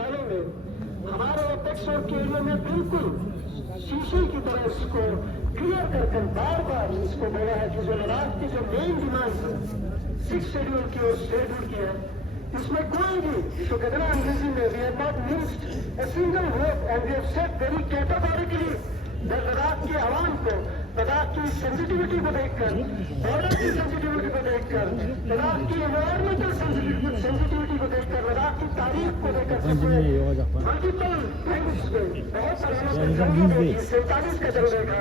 सालों में हमारे एपेक्स और केरियो में बिल्कुल शीशे की तरह इसको क्लियर कर बार बार इसको बोला है कि जो लद्दाख की जो मेन डिमांड है 6 शेड्यूल की और शेड्यूल की है, इसमें कोई भी जो कहते हैं अंग्रेजी में we have not missed a single word and we have said very categorically Ladakh की आवाम को लद्दाख की सेंसिटिविटी को देखकर, बॉर्डर की सेंसिटिविटी को देखकर, लद्दाख की एनवायरमेंटल सेंसिटिविटी को देखकर, लद्दाख की तारीख को देखकर मल्टीपल टाइम्स में बहुत सारे 47 का जल देखा,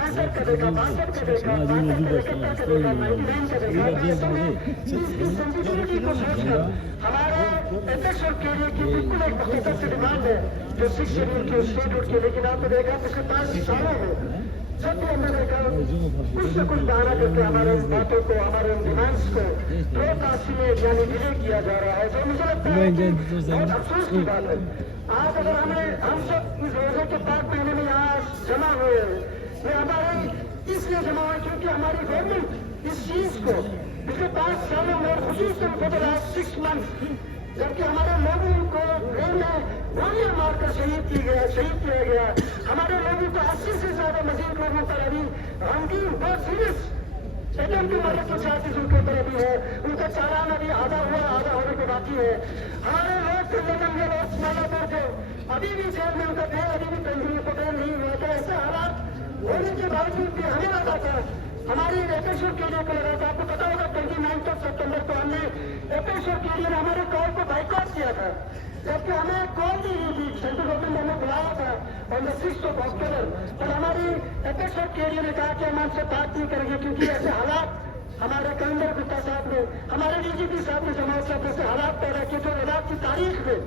65 का देखा, 62 का देखा, 71 का देखा, 99 का देखा। इसकी सेंसिटिविटी को सोचकर हमारे एपेक्स और केरियो की बिल्कुल एक मुख्तसर सी डिमांड है जो 6 शेड्यूल के शेड्यूल की, लेकिन आपने देखा पिछले 5 सालों में जब भी हमने देखा कुछ न कुछ बहाना करके हमारे इन बातों को, हमारे इन डिमांड्स को प्रोकाशी में यानी डिले किया जा रहा है, जो मुझे लगता है कि बहुत अफसोस की बात है। आज अगर हम सब इस रोजे के 5 महीने में यहाँ जमा हुए हैं, ये हमारे इसलिए जमा हुए क्योंकि हमारी गवर्नमेंट इस चीज को पिछले 5 सालों में खुसूसन फॉर द लास्ट 6 मंथ्स जबकि हमारे लोगों को रेल में गोलियां मारकर शहीद किया गया, हमारे लोगों को 80 से ज्यादा मजीद लोगों पर अभी गमगीन बहुत सीरियस एटम की मदद के चार्जेस उनके ऊपर अभी है, उनका चालान अभी आधा होने के बाकी है। हमारे लोग संगठन के स्माला थे अभी भी जेल में, उनका बेल अभी भी पेंडिंग को बेल नहीं हुआ था। ऐसे हालात होने के बावजूद भी हमें लगा था हमारी एपेक्स और केरियो को लगा था, आपको पता होगा 29 सितंबर को हमने एपेक्स और केरियो ने हमारे कॉल को बाइकआउट किया था, जबकि हमें कॉल दी गई थी, सेंट्रल गवर्नमेंट ने हमें बुलाया था ऑन द 6 अक्टूबर, पर हमारी एपेक्स और केरियो ने कहा कि हम आपसे बात नहीं करेंगे क्योंकि ऐसे हालात हमारे कविंदर गुप्ता साहब ने, हमारे डीजीपी साहब ने जमात साहब ऐसे हालात पैदा किए जो लद्दाख की तारीख में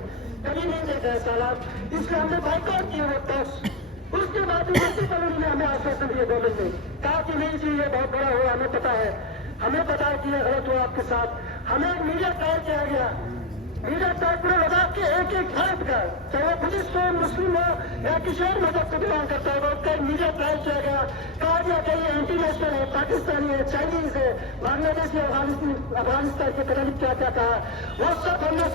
कभी नहीं देखा ऐसे हालात, इसलिए हमने बाइकआउट किए वो टॉक्स। उसके बाद उन्होंने हमें आश्वासन दिया गवर्नमेंट ने, कहा कि नहीं जी ये बहुत बड़ा हुआ, हमें पता है कि ये गलत हुआ आपके साथ। हमें मीडिया ट्रायल किया गया, मीडिया ट्रायल पूरे लद्दाख के एक भारत का, चाहे वो बुद्धिस्ट हो, मुस्लिम हो या किसी और मजहब को बिलोंग करता है, उसका मीडिया ट्रायल किया गया, कहा गया कि ये एंटी नेशनल है, पाकिस्तानी है, चाइनीज है, बांग्लादेश में अफगानिस्तान के कदम क्या क्या कहा, वो सब हमने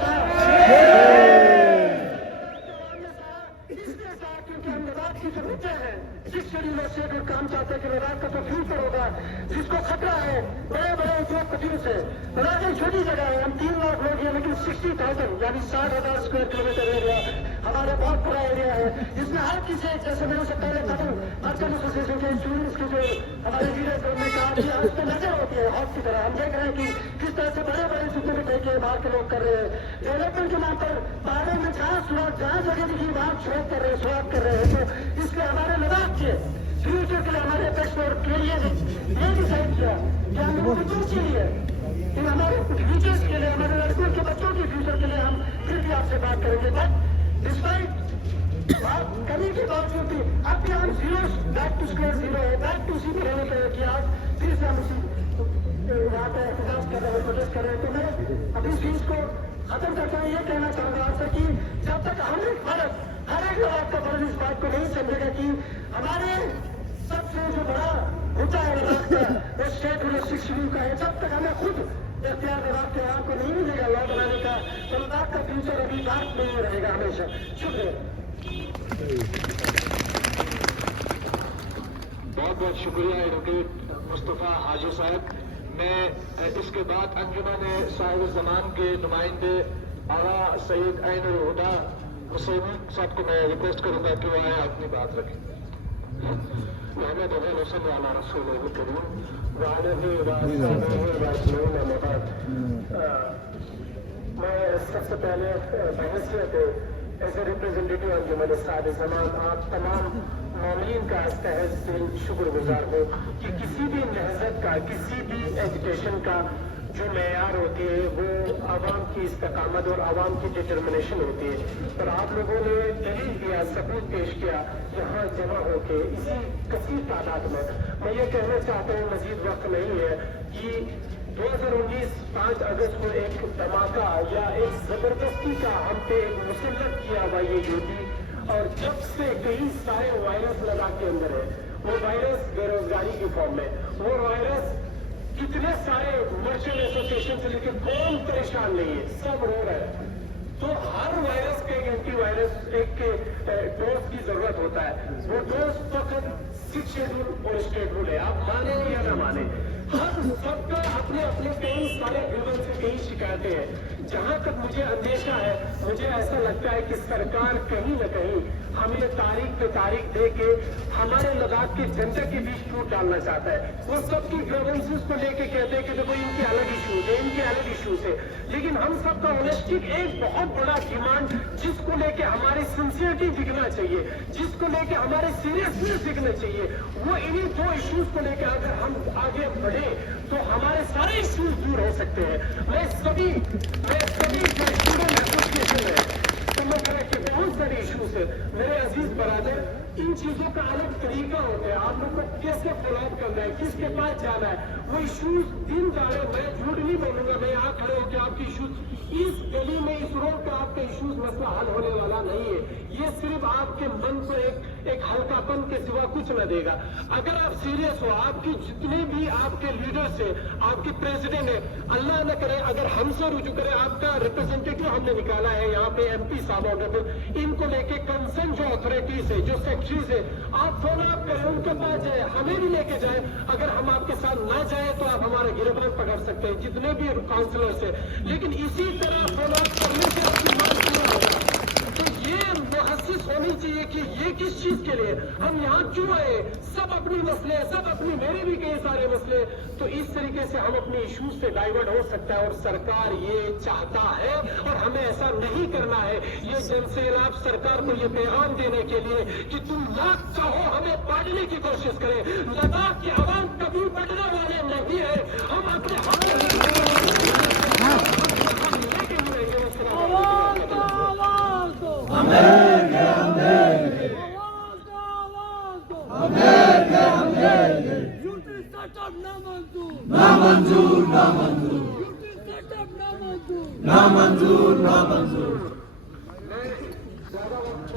क्योंकि हम लद्दाख की जो मुद्दे हैं 6 शेड्यूल और शेड्यूल काम चाहते हैं कि लद्दाख का जो फ्यूचर होगा जिसको खतरा है बड़े बड़े उद्योगपतियों से। लद्दाख एक छोटी जगह है, हम 3 लाख लोग हैं, लेकिन 60,000 यानी 60,000 स्क्वायर किलोमीटर एरिया हमारा बहुत बड़ा एरिया है, जिसमें हर किसी जैसे मेरे से पहले अर्चन एसोसिएशन के स्टूडेंट्स के जो हमारे लीडर्स ने कहा कि आज तो नजर होती है हॉट की तरह, हम देख रहे हैं कि किस तरह से बड़े बड़े जितने भी ठेके बाहर के लोग कर रहे हैं डेवलपमेंट के नाम पर, पहाड़ों में जहाँ जगह दिखी वहाँ स्वागत कर रहे हैं। तो इसलिए हमारे लद्दाख के फ्यूचर के लिए हमारे एपेक्स और केरियो ने ये डिसाइड किया कि हम फ्यूचर के लिए, हमारे फ्यूचर्स के लिए, हमारे लड़कों के बच्चों के फ्यूचर के लिए हम फिर भी आपसे बात करेंगे। बट डिस्पाइट बात करने के बावजूद भी अब भी हम बैक टू स्क्वायर जीरो है, बैक टू जीरो रहने के लिए कि आज फिर से हम उसी यहाँ पे एहतजाज कर रहे हैं, प्रोटेस्ट कर रहे हैं। तो मैं अभी इस चीज को खत्म करके ये कहना चाहूंगा आपसे कि जब तक हर एक लद्दाख का फर्ज इस बात को नहीं समझेगा कि हमारे सबसे जो बड़ा मुद्दा है लद्दाख का वो स्टेट और 6 शेड्यूल का है, जब तक हमें खुद इख्तियार लद्दाख के आवाम को नहीं मिलेगा लॉ बनाने का, तो लद्दाख का फ्यूचर अभी भारत में ही रहेगा हमेशा। शुक्रिया, बहुत बहुत शुक्रिया एडवोकेट मुस्तफा हाजी साहब। मैं इसके बाद अंजुमन साहिब जमान के नुमाइंदे आला सैयद ऐनुल हुदा हुसैन साहब को मैं रिक्वेस्ट करूंगा कि वो आए अपनी बात रखें। मोहम्मद अफजल हुसैन वाला रसूल करीम मैं सबसे पहले बहसियत एज ए रिप्रेजेंटेटिव अंजुमन साहिब जमान आप तमाम मामलीन का तहे दिल शुक्रगुजार हो कि किसी भी लहजत का, किसी भी एजुकेशन का जो मेयार होती है वो आवाम की इस्तकामत और आवाम की डिटर्मिनेशन होती है। और आप लोगों ने दलील दिया, सबूत पेश किया यहाँ जमा होके इसी कसीर तादाद में। मैं ये कहना चाहता हूँ, मजीद वक्त नहीं है, कि 2019 5 अगस्त को एक धमाका या एक जबरदस्ती का हम पे मुसल्लत किया हुआ ये ड्यूटी, और जब से कई सारे वायरस लद्दाख के अंदर है, वो वायरस बेरोजगारी की फॉर्म में, वो वायरस कितने सारे मर्चेंट एसोसिएशन से लेकर कौन परेशान नहीं है, सब रो रहे हैं। तो हर वायरस के के डोज की जरूरत होता है, वो डोज फकत 6 शेड्यूल और स्टेट रूल है, आप माने या ना माने। हम सबका अपने अपने कई सारे विवरण से कई शिकायतें हैं। जहां तक मुझे अंदेशा है, मुझे ऐसा लगता है कि सरकार कहीं न कहीं हमें तारीख पे तारीख दे के हमारे लद्दाख की जनता के बीच फूट डालना चाहता है। वो सबकी ग्रीवेंसेस को लेके कहते हैं कि देखो इनके अलग इश्यूज है, इनके अलग इश्यूज है, लेकिन हम सबका ऑनेस्टिक एक बहुत बड़ा डिमांड जिसको लेके हमारी सिंसियरिटी दिखना चाहिए, जिसको लेके हमारे सीरियसनेस दिखना चाहिए, वो इन्हीं दो इश्यूज को लेकर अगर हम आगे बढ़े तो हमारे सारे इश्यूज दूर हो सकते हैं। मैं सभी जो स्टूडेंट एसोसिएशन है, तो मैं कह कि बहुत सारे इश्यूज है मेरे अजीज बरादर, इन चीजों का अलग तरीका होता है, आप लोग को कैसे फॉलोअप करना है, किसके पास जाना है, वो इश्यूज दिन जा रहे, मैं झूठ नहीं बोलूंगा, मैं यहाँ खड़े होकर आपके इश्यूज इस गली में इस रोड पे आपके इश्यूज मसला हल होने वाला नहीं है, ये सिर्फ आपके मन को एक हल्कापन के सिवा कुछ न देगा। अगर आप सीरियस हो, आपकी जितने भी आपके लीडर्स है, आपके प्रेसिडेंट है, अल्लाह न करे अगर हमसे रुजू करे, आपका रिप्रेजेंटेटिव हमने निकाला है यहाँ पे MP साहब ऑनरेबल, इनको लेके कंसर्न जो अथॉरिटीज है, जो सेक्रेटरीज है, आप फॉलो अप करें, उनके पास जाए, हमें भी लेके जाए। अगर हम आपके साथ ना जाए तो आप हमारा गिरफ्तार पकड़ सकते हैं, जितने भी काउंसलर्स है, लेकिन इसी तरह फॉलो अप करने से आपकी मांग क्यों होगा? तो ये मुहस्सिस होनी चाहिए कि ये किस चीज के लिए हम यहाँ क्यों आए, सब अपनी मसले, सब अपनी, मेरे भी कई सारे मसले, तो इस तरीके से हम अपने इश्यूज से डाइवर्ट हो सकता है, और सरकार ये चाहता है और हमें ऐसा नहीं करना है। ये जनसैलाब सरकार को ये पैगाम देने के लिए कि तुम ना चाहो हमें बांटने की कोशिश करें, लद्दाख की आवाम कभी बढ़ने वाले नहीं है, हम अपने ना मंजूर